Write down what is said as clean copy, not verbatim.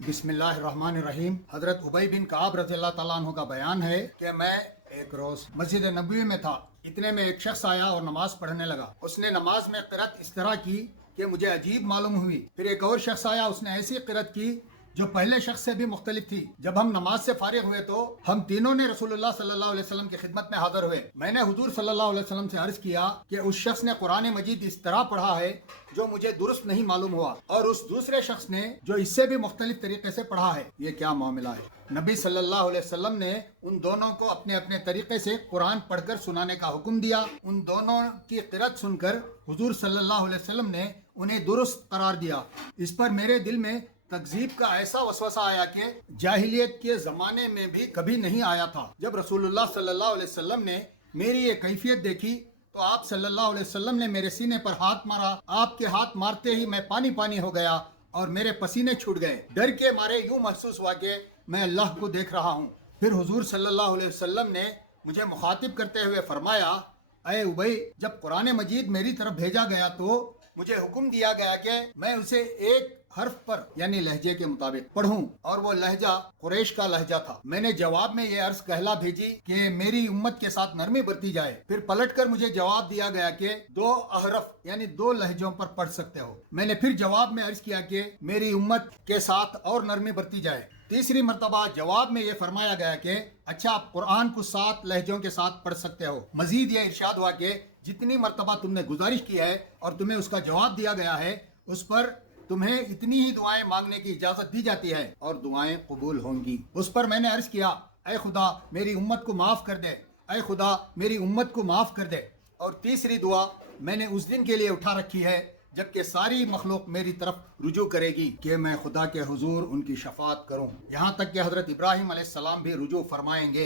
بسم اللہ الرحمن الرحیم۔ حضرت ابی بن کعب رضی اللہ تعالیٰ عنہ کا بیان ہے کہ میں ایک روز مسجد نبوی میں تھا، اتنے میں ایک شخص آیا اور نماز پڑھنے لگا۔ اس نے نماز میں قرأت اس طرح کی کہ مجھے عجیب معلوم ہوئی۔ پھر ایک اور شخص آیا، اس نے ایسی قرأت کی جو پہلے شخص سے بھی مختلف تھی۔ جب ہم نماز سے فارغ ہوئے تو ہم تینوں نے رسول اللہ صلی اللہ علیہ وسلم کی خدمت میں حاضر ہوئے۔ میں نے حضور صلی اللہ علیہ وسلم سے عرض کیا کہ اس شخص نے قرآن مجید اس طرح پڑھا ہے جو مجھے درست نہیں معلوم ہوا، اور اس دوسرے شخص نے جو اس سے بھی مختلف طریقے سے پڑھا ہے، یہ کیا معاملہ ہے؟ نبی صلی اللہ علیہ وسلم نے ان دونوں کو اپنے اپنے طریقے سے قرآن پڑھ کر سنانے کا حکم دیا۔ ان دونوں کی قرأت سن کر حضور صلی اللہ علیہ وسلم نے انہیں درست قرار دیا۔ اس پر میرے دل میں تکذیب کا ایسا وسوسہ آیا کہ جاہلیت کے زمانے میں بھی کبھی نہیں آیا تھا۔ جب رسول اللہ صلی اللہ علیہ وسلم نے میری یہ کیفیت دیکھی تو آپ صلی اللہ علیہ وسلم نے میرے سینے پر ہاتھ مارا۔ آپ کے ہاتھ مارتے ہی میں پانی پانی ہو گیا اور میرے پسینے چھوٹ گئے۔ ڈر کے مارے یوں محسوس ہوا کہ میں اللہ کو دیکھ رہا ہوں۔ پھر حضور صلی اللہ علیہ وسلم نے مجھے مخاطب کرتے ہوئے فرمایا، اے ابی، جب قرآن مجید میری طرف بھیجا گیا تو مجھے حکم دیا گیا کہ میں اسے ایک حرف پر یعنی لہجے کے مطابق پڑھوں، اور وہ لہجہ قریش کا لہجہ تھا۔ میں نے جواب میں یہ عرض کہلا بھیجی کہ میری امت کے ساتھ نرمی برتی جائے۔ پھر پلٹ کر مجھے جواب دیا گیا کہ 2 احرف یعنی 2 لہجوں پر پڑھ سکتے ہو۔ میں نے پھر جواب میں عرض کیا کہ میری امت کے ساتھ اور نرمی برتی جائے۔ تیسری مرتبہ جواب میں یہ فرمایا گیا کہ اچھا، آپ قرآن کو 7 لہجوں کے ساتھ پڑھ سکتے ہو۔ مزید یہ ارشاد ہوا کہ جتنی مرتبہ تم نے گزارش کی ہے اور تمہیں اس کا جواب دیا گیا ہے، اس پر تمہیں اتنی ہی دعائیں مانگنے کی اجازت دی جاتی ہے اور دعائیں قبول ہوں گی۔ اس پر میں نے عرض کیا، اے خدا میری امت کو معاف کر دے، اے خدا میری امت کو معاف کر دے۔ اور تیسری دعا میں نے اس دن کے لیے اٹھا رکھی ہے جبکہ ساری مخلوق میری طرف رجوع کرے گی کہ میں خدا کے حضور ان کی شفاعت کروں، یہاں تک کہ حضرت ابراہیم علیہ السلام بھی رجوع فرمائیں گے۔